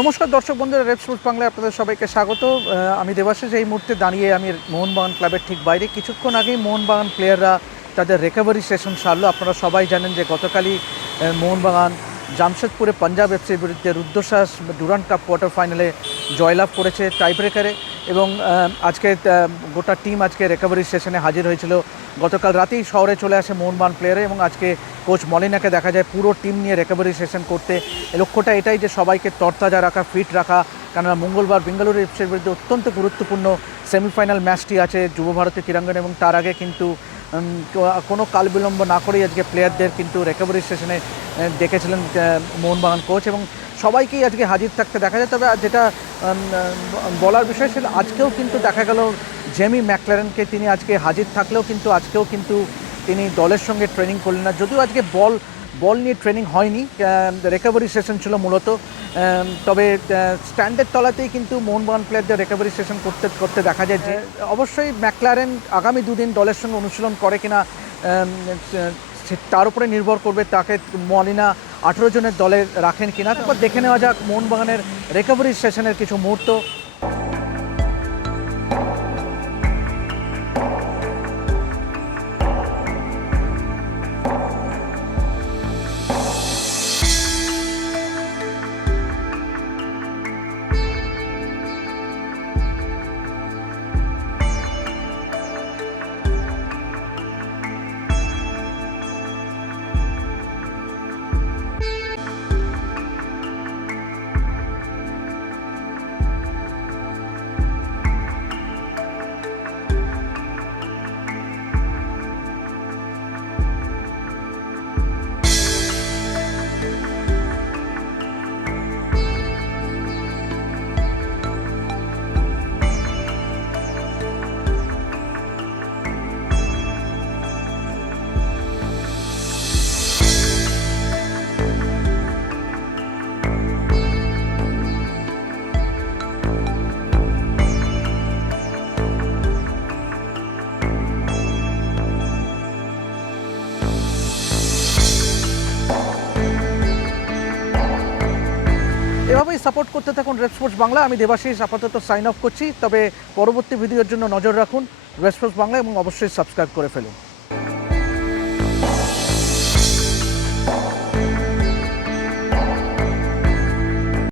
নমস্কার দর্শক বন্ধুরা রেড স্পোর্টস বাংলায় আপনাদের সবাইকে স্বাগত। আমি দেবাশিস। এই মুহূর্তে দাঁড়িয়ে আমি মোহনবাগান ক্লাবের ঠিক বাইরে। কিছুক্ষণ আগেই মোহনবাগান প্লেয়াররা তাদের রিকভারি সেশন সারলো। আপনারা সবাই জানেন যে গতকালই মোহনবাগান জামশেদপুরে পাঞ্জাব এফসির বিরুদ্ধে রুদ্রশ্বাস ডুরান্ট কাপ কোয়ার্টার ফাইনালে জয়লাভ করেছে টাইব্রেকারে এবং আজকে গোটা টিম আজকে রিকভারি সেশনে হাজির হয়েছিল। গতকাল রাতেই শহরে চলে আসে মোহনবাগান প্লেয়ারে এবং আজকে কোচ মলিনাকে দেখা যায় পুরো টিম নিয়ে রিকভারি সেশন করতে। লক্ষ্যটা এটাই যে সবাইকে তরতাজা রাখা ফিট রাখা, কেননা মঙ্গলবার বেঙ্গালুরু এফসির বিরুদ্ধে অত্যন্ত গুরুত্বপূর্ণ সেমিফাইনাল ম্যাচটি আছে যুব ভারতী ক্রীড়াঙ্গনে এবং তার আগে কিন্তু কোনো কাল বিলম্ব না করেই আজকে প্লেয়ারদের কিন্তু রেকভারি সেশনে দেখেছিলেন মোহনবাগান কোচ এবং সবাইকেই আজকে হাজির থাকতে দেখা যায়। তবে যেটা বলার বিষয় ছিল আজকেও কিন্তু দেখা গেল জেমি ম্যাকলারেনকে তিনি আজকে হাজির থাকলেও কিন্তু আজকেও কিন্তু তিনি দলের সঙ্গে ট্রেনিং করলেন না। যদিও আজকে বল বল নিয়ে ট্রেনিং হয়নি। রেকভারি সেশন ছিল মূলত। তবে স্ট্যান্ডের তলাতেই কিন্তু মোহনবাগান প্লেয়ারদের রেকভারি সেশন করতে করতে দেখা যায় যে অবশ্যই ম্যাকলারেন আগামী দুদিন দলের সঙ্গে অনুশীলন করে কিনা তার উপরে নির্ভর করবে তাকে মলিনা আঠেরো জনের দলে রাখেন কিনা। তারপর দেখে নেওয়া যাক মোহনবাগানের রেকভারি সেশনের কিছু মুহূর্ত। এভাবেই সাপোর্ট করতে থাকুন রেড স্পোর্টস বাংলা আমি দেবাশিস, আপাতত সাইন অফ করছি। তবে পরবর্তী ভিডিওর জন্য নজর রাখুন রেড স্পোর্টস বাংলা এবং অবশ্যই সাবস্ক্রাইব করে ফেলুন।